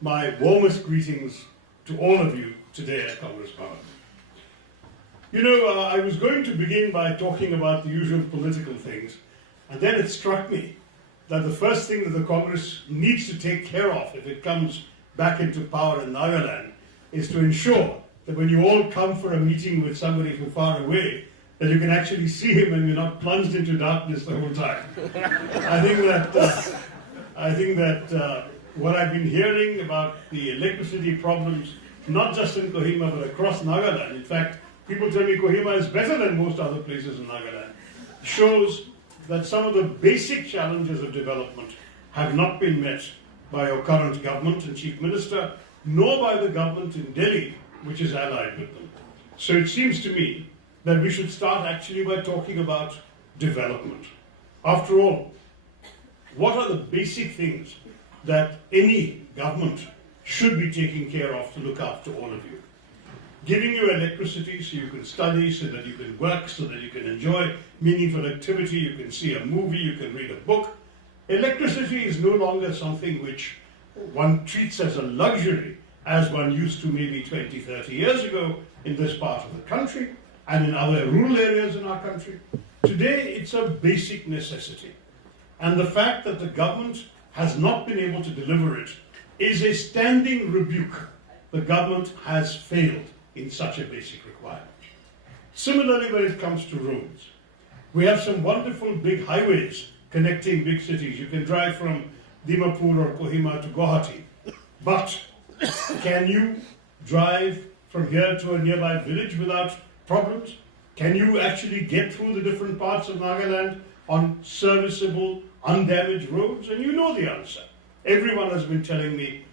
my warmest greetings to all of you today at Congress Bhavan. You know, I was going to begin by talking about the usual political things, and then it struck me that the first thing that the Congress needs to take care of if it comes back into power in Nagaland is to ensure that when you all come for a meeting with somebody from far away, that you can actually see him and you're not plunged into darkness the whole time. I think that what I've been hearing about the electricity problems, not just in Kohima but across Nagaland, in fact, people tell me Kohima is better than most other places in Nagaland, shows that some of the basic challenges of development have not been met by your current government and Chief Minister, nor by the government in Delhi, which is allied with them. So it seems to me that we should start actually by talking about development. After all, what are the basic things that any government should be taking care of to look after all of you? Giving you electricity so you can study, so that you can work, so that you can enjoy meaningful activity, you can see a movie, you can read a book. Electricity is no longer something which one treats as a luxury, as one used to maybe 20, 30 years ago in this part of the country and in other rural areas in our country. Today, it's a basic necessity. And the fact that the government has not been able to deliver it is a standing rebuke. The government has failed in such a basic requirement. Similarly, when it comes to roads, we have some wonderful big highways connecting big cities. You can drive from Dimapur or Kohima to Guwahati. But can you drive from here to a nearby village without problems? Can you actually get through the different parts of Nagaland on serviceable, undamaged roads? And you know the answer. Everyone has been telling me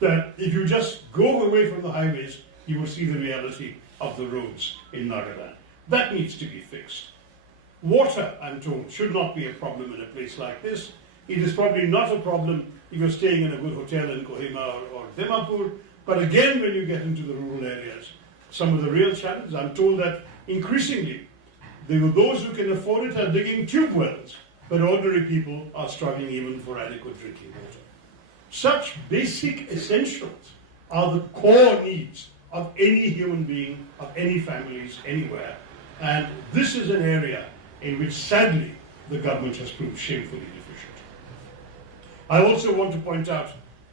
that if you just go away from the highways, you will see the reality of the roads in Nagaland. That needs to be fixed. Water, I'm told, should not be a problem in a place like this. It is probably not a problem if you're staying in a good hotel in Kohima or Dimapur. But again, when you get into the rural areas, some of the real challenges, I'm told that increasingly, those who can afford it are digging tube wells, but ordinary people are struggling even for adequate drinking water. Such basic essentials are the core needs of any human being, of any families, anywhere. And this is an area in which, sadly, the government has proved shamefully deficient. I also want to point out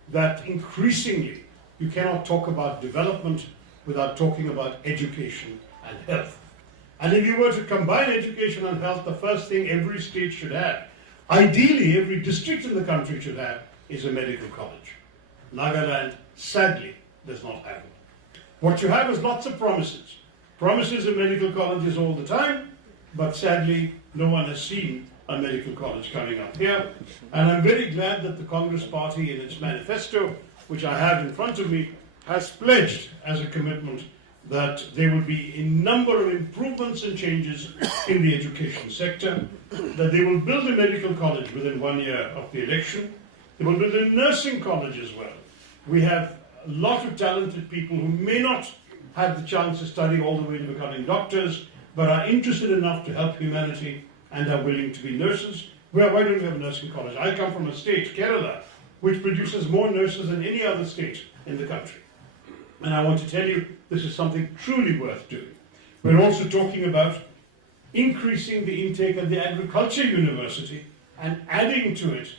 that increasingly, you cannot talk about development without talking about education and health. And if you were to combine education and health, the first thing every state should have, ideally every district in the country should have, is a medical college. Nagaland, sadly, does not have it. What you have is lots of promises. Promises of medical colleges all the time, but sadly, no one has seen a medical college coming up here. And I'm very glad that the Congress Party in its manifesto, which I have in front of me, has pledged as a commitment that there will be a number of improvements and changes in the education sector, that they will build a medical college within 1 year of the election. They will build a nursing college as well. We have a lot of talented people who may not have the chance to study all the way to becoming doctors, but are interested enough to help humanity and are willing to be nurses. Well, why don't we have a nursing college? I come from a state, Kerala, which produces more nurses than any other state in the country. And I want to tell you, this is something truly worth doing. We're also talking about increasing the intake of the agriculture university and adding to it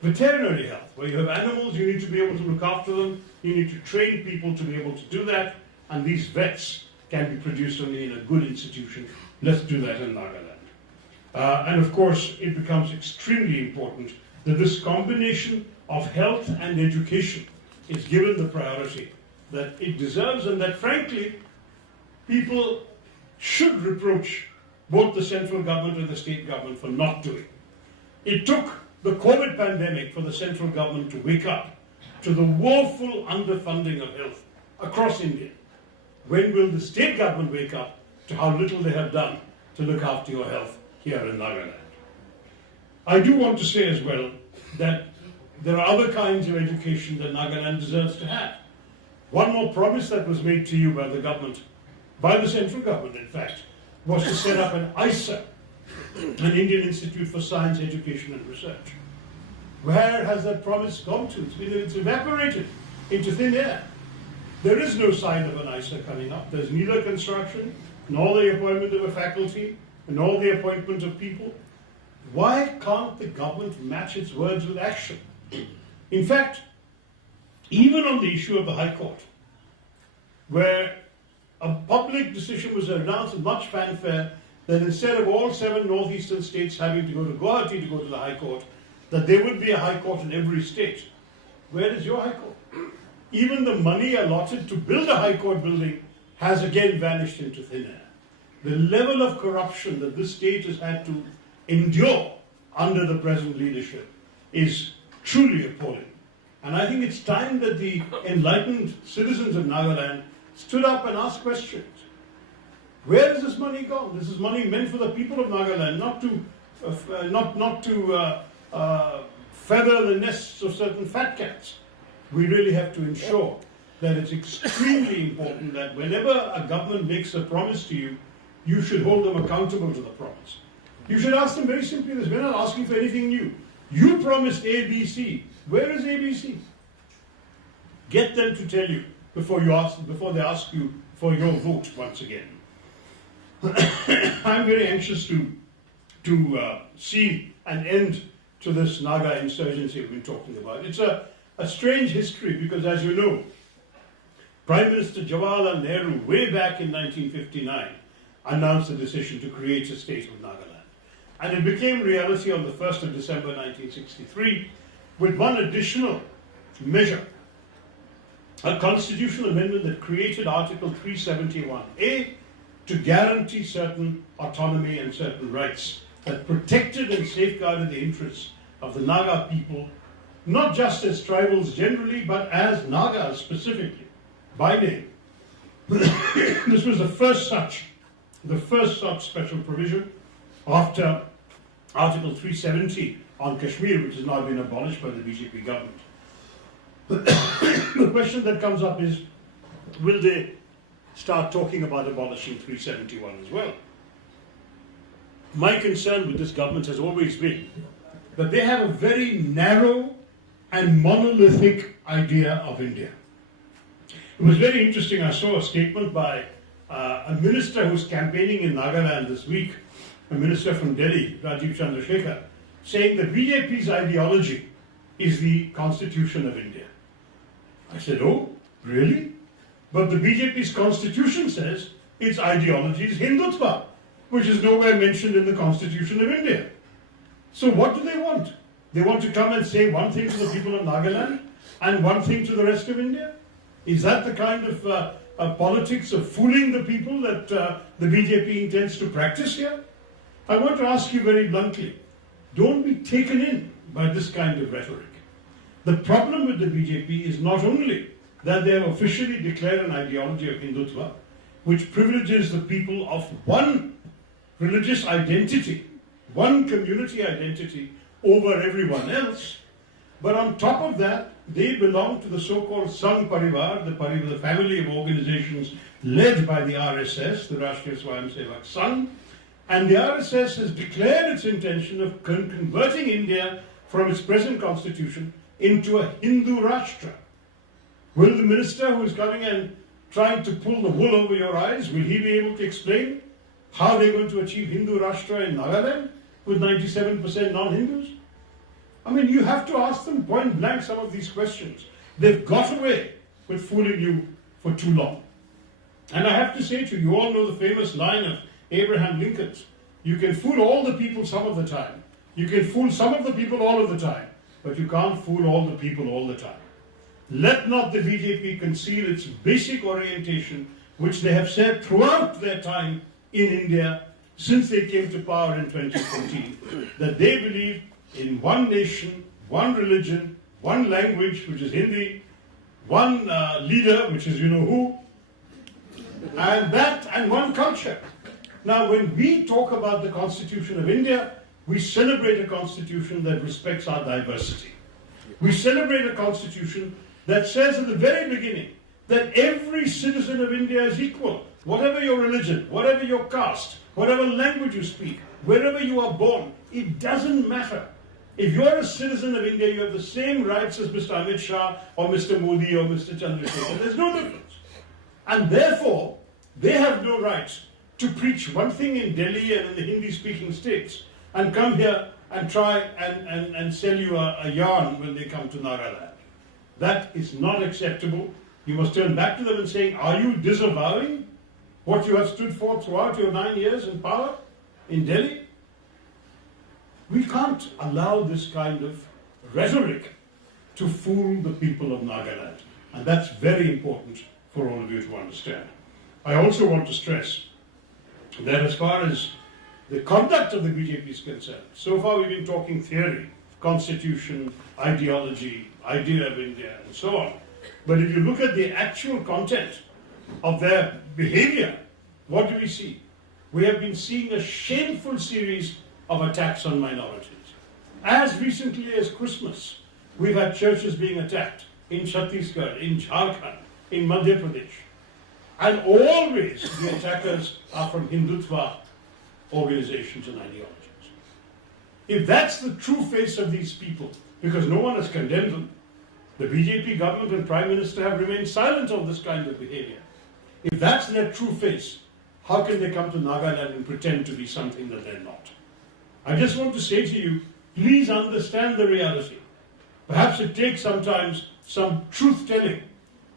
veterinary health. Where you have animals, you need to be able to look after them. You need to train people to be able to do that. And these vets can be produced only in a good institution. Let's do that in Nagaland. And of course, it becomes extremely important that this combination of health and education is given the priority that it deserves, and that frankly, people should reproach both the central government and the state government for not doing. It took the COVID pandemic for the central government to wake up to the woeful underfunding of health across India. When will the state government wake up to how little they have done to look after your health here in Nagaland? I do want to say as well that there are other kinds of education that Nagaland deserves to have. One more promise that was made to you by the government, by the central government in fact, was to set up an ISA, an Indian Institute for Science, Education and Research. Where has that promise gone to? It's evaporated into thin air. There is no sign of an ISA coming up. There's neither construction, nor the appointment of a faculty, nor the appointment of people. Why can't the government match its words with action? In fact, even on the issue of the High Court, where a public decision was announced with much fanfare that instead of all 7 northeastern states having to go to Guwahati to go to the High Court, that there would be a High Court in every state. Where is your High Court? Even the money allotted to build a High Court building has again vanished into thin air. The level of corruption that this state has had to endure under the present leadership is truly appalling. And I think it's time that the enlightened citizens of Nagaland stood up and asked questions. Where has this money gone? This is money meant for the people of Nagaland, not to feather the nests of certain fat cats. We really have to ensure that it's extremely important that whenever a government makes a promise to you, you should hold them accountable to the promise. You should ask them very simply this: we're not asking for anything new. You promised ABC. Where is ABC? Get them to tell you before they ask you for your vote once again. I'm very anxious to see an end to this Naga insurgency we've been talking about. It's a strange history because, as you know, Prime Minister Jawaharlal Nehru, way back in 1959, announced the decision to create a state of Nagaland. And it became reality on the 1st of December 1963 with one additional measure, a constitutional amendment that created Article 371A to guarantee certain autonomy and certain rights that protected and safeguarded the interests of the Naga people, not just as tribals generally, but as Nagas specifically, by name. This was the first such special provision after Article 370 on Kashmir, which has now been abolished by the BJP government. The question that comes up is, will they start talking about abolishing 371 as well? My concern with this government has always been that they have a very narrow and monolithic idea of India. It was very interesting. I saw a statement by a minister who's campaigning in Nagaland this week, a minister from Delhi, Rajiv Chandrasekhar, saying that BJP's ideology is the Constitution of India. I said, oh, really? But the BJP's constitution says its ideology is Hindutva, which is nowhere mentioned in the Constitution of India. So what do they want? They want to come and say one thing to the people of Nagaland and one thing to the rest of India? Is that the kind of politics of fooling the people that the BJP intends to practice here? I want to ask you very bluntly, don't be taken in by this kind of rhetoric. The problem with the BJP is not only that they have officially declared an ideology of Hindutva, which privileges the people of one religious identity, one community identity over everyone else, but on top of that, they belong to the so-called Sangh Parivar, the family of organizations led by the RSS, the Rashtriya Swayamsevak Sangh, and the RSS has declared its intention of converting India from its present constitution into a Hindu Rashtra. Will the minister who is coming and trying to pull the wool over your eyes, will he be able to explain how they're going to achieve Hindu Rashtra in Nagaland with 97% non-Hindus? I mean, you have to ask them point blank some of these questions. They've got away with fooling you for too long. And I have to say to you, you all know the famous line of Abraham Lincoln's, you can fool all the people some of the time. You can fool some of the people all of the time, but you can't fool all the people all the time. Let not the BJP conceal its basic orientation, which they have said throughout their time in India since they came to power in 2014, that they believe in one nation, one religion, one language, which is Hindi, one leader, which is you know who, and one culture. Now, when we talk about the Constitution of India, we celebrate a constitution that respects our diversity. We celebrate a constitution that says at the very beginning that every citizen of India is equal, whatever your religion, whatever your caste, whatever language you speak, wherever you are born, it doesn't matter. If you're a citizen of India, you have the same rights as Mr. Amit Shah or Mr. Modi or Mr. Chandrasekhar. There's no difference. And therefore, they have no right to preach one thing in Delhi and in the Hindi-speaking states and come here and try and sell you a yarn when they come to Nagaland. That is not acceptable. You must turn back to them and say, are you disavowing what you have stood for throughout your 9 years in power in Delhi? We can't allow this kind of rhetoric to fool the people of Nagaland. And that's very important for all of you to understand. I also want to stress that as far as the conduct of the BJP is concerned, so far we've been talking theory, constitution, ideology, idea of India, and so on. But if you look at the actual content of their behavior, what do we see? We have been seeing a shameful series of attacks on minorities. As recently as Christmas, we've had churches being attacked in Chhattisgarh, in Jharkhand, in Madhya Pradesh. And always the attackers are from Hindutva organizations and ideologies. If that's the true face of these people, because no one has condemned them, the BJP government and Prime Minister have remained silent on this kind of behavior. If that's their true face, how can they come to Nagaland and pretend to be something that they're not? I just want to say to you, please understand the reality. Perhaps it takes sometimes some truth-telling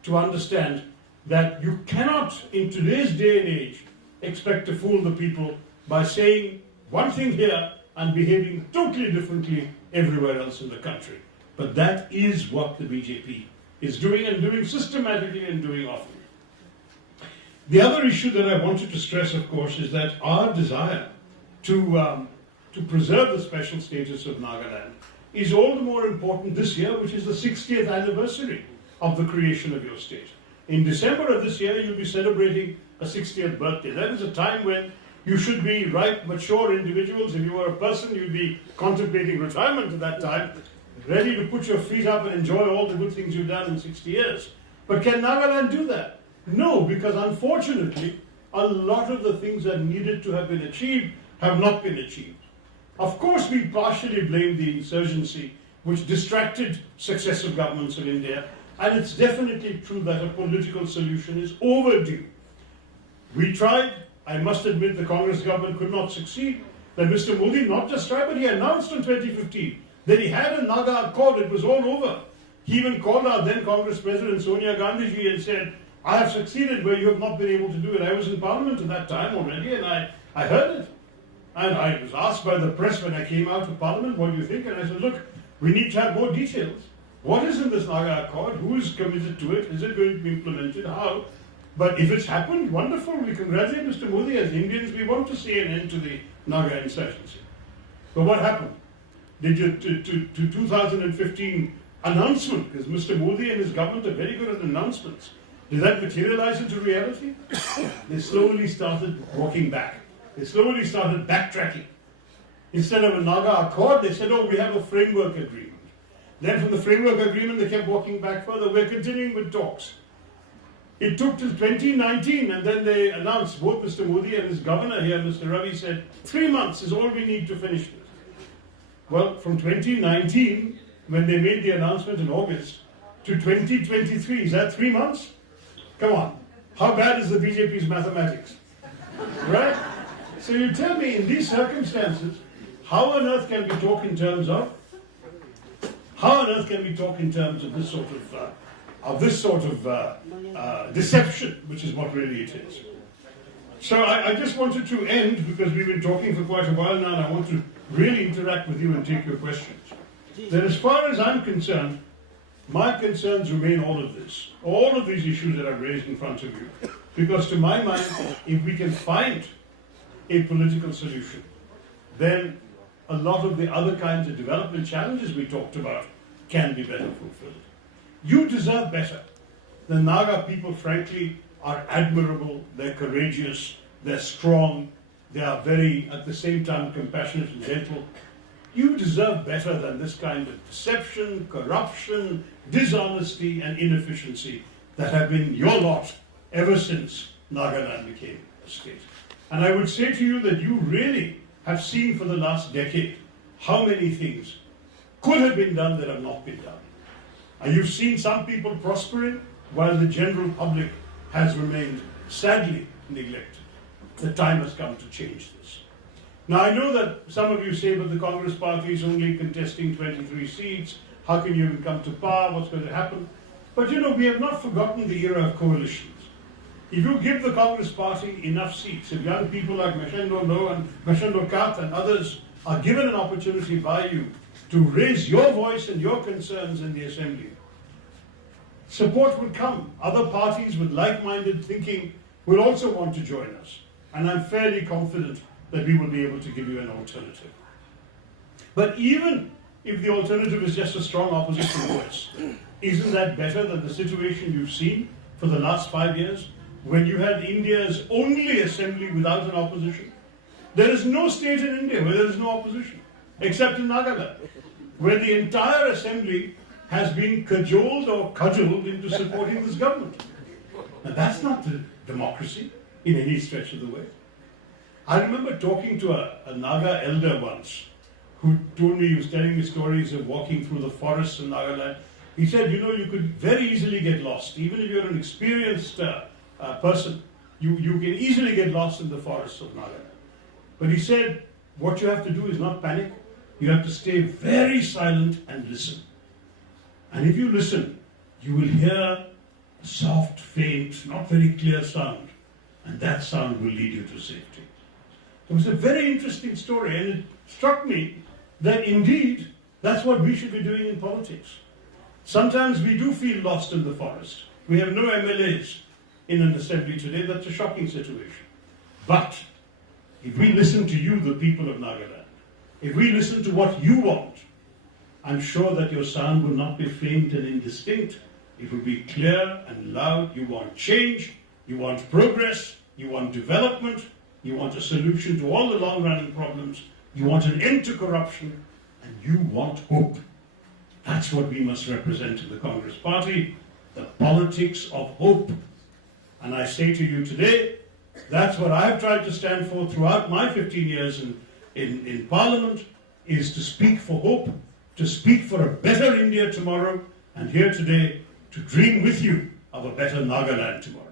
to understand that you cannot, in today's day and age, expect to fool the people by saying one thing here and behaving totally differently everywhere else in the country. But that is what the BJP is doing, and doing systematically and doing often. The other issue that I wanted to stress, of course, is that our desire to preserve the special status of Nagaland is all the more important this year, which is the 60th anniversary of the creation of your state. In December of this year, you'll be celebrating a 60th birthday. That is a time when you should be ripe, mature individuals. If you were a person, you'd be contemplating retirement at that time, ready to put your feet up and enjoy all the good things you've done in 60 years. But can Nagaland do that? No, because unfortunately, a lot of the things that needed to have been achieved have not been achieved. Of course, we partially blame the insurgency, which distracted successive governments of India, and it's definitely true that a political solution is overdue. We tried. I must admit the Congress government could not succeed. That Mr. Modi not just tried, but he announced in 2015 that he had a Naga Accord. It was all over. He even called our then Congress President Sonia Gandhi ji and said, I have succeeded where you have not been able to do it. I was in Parliament at that time already, and I heard it. And I was asked by the press when I came out of Parliament, what do you think? And I said, look, we need to have more details. What is in this Naga Accord? Who is committed to it? Is it going to be implemented? How? But if it's happened, wonderful. We congratulate Mr. Modi. As Indians, we want to see an end to the Naga insurgency. But what happened? Did you, to 2015 announcement, because Mr. Modi and his government are very good at announcements, did that materialize into reality? They slowly started walking back. They slowly started backtracking. Instead of a Naga Accord, they said, oh, we have a framework agreement. Then from the framework agreement, they kept walking back further. We're continuing with talks. It took till 2019, and then they announced, both Mr. Modi and his governor here, Mr. Ravi, said, 3 months is all we need to finish this. Well, from 2019, when they made the announcement in August, to 2023, is that 3 months? Come on. How bad is the BJP's mathematics? Right? So you tell me, in these circumstances, how on earth can we talk in terms of this sort of deception, which is what really it is. So I just wanted to end, because we've been talking for quite a while now, and I want to really interact with you and take your questions. That as far as I'm concerned, my concerns remain all of these issues that I've raised in front of you. Because to my mind, if we can find a political solution, then a lot of the other kinds of development challenges we talked about can be better fulfilled. You deserve better. The Naga people, frankly, are admirable, they're courageous, they're strong, they are very, at the same time, compassionate and gentle. You deserve better than this kind of deception, corruption, dishonesty, and inefficiency that have been your lot ever since Nagaland became a state. And I would say to you that you really have seen for the last decade how many things could have been done that have not been done. And you've seen some people prospering while the general public has remained sadly neglected. The time has come to change this. Now I know that some of you say, but the Congress party is only contesting 23 seats. How can you even come to power? What's going to happen? But you know, we have not forgotten the era of coalitions. If you give the Congress party enough seats, if young people like Meshendo Lo and Meshendo Kat and others are given an opportunity by you to raise your voice and your concerns in the assembly, support will come. Other parties with like-minded thinking will also want to join us. And I'm fairly confident that we will be able to give you an alternative. But even if the alternative is just a strong opposition voice, isn't that better than the situation you've seen for the last 5 years, when you had India's only assembly without an opposition? There is no state in India where there is no opposition, except in Nagaland, where the entire assembly has been cajoled or cudgeled into supporting this government. Now that's not the democracy in any stretch of the way. I remember talking to a Naga elder once, who told me, he was telling me stories of walking through the forests in Nagaland. He said, you know, you could very easily get lost. Even if you're an experienced person, you can easily get lost in the forests of Nagaland. But he said, what you have to do is not panic. You have to stay very silent and listen. And if you listen, you will hear a soft, faint, not very clear sound. And that sound will lead you to safety. It was a very interesting story, and it struck me that indeed, that's what we should be doing in politics. Sometimes we do feel lost in the forest. We have no MLAs in an assembly today. That's a shocking situation. But if we listen to you, the people of Nagaland, if we listen to what you want, I'm sure that your sound will not be faint and indistinct. It will be clear and loud. You want change, you want progress, you want development, you want a solution to all the long-running problems, you want an end to corruption, and you want hope. That's what we must represent in the Congress Party, the politics of hope. And I say to you today, that's what I've tried to stand for throughout my 15 years in Parliament, is to speak for hope, to speak for a better India tomorrow, and here today to dream with you of a better Nagaland tomorrow.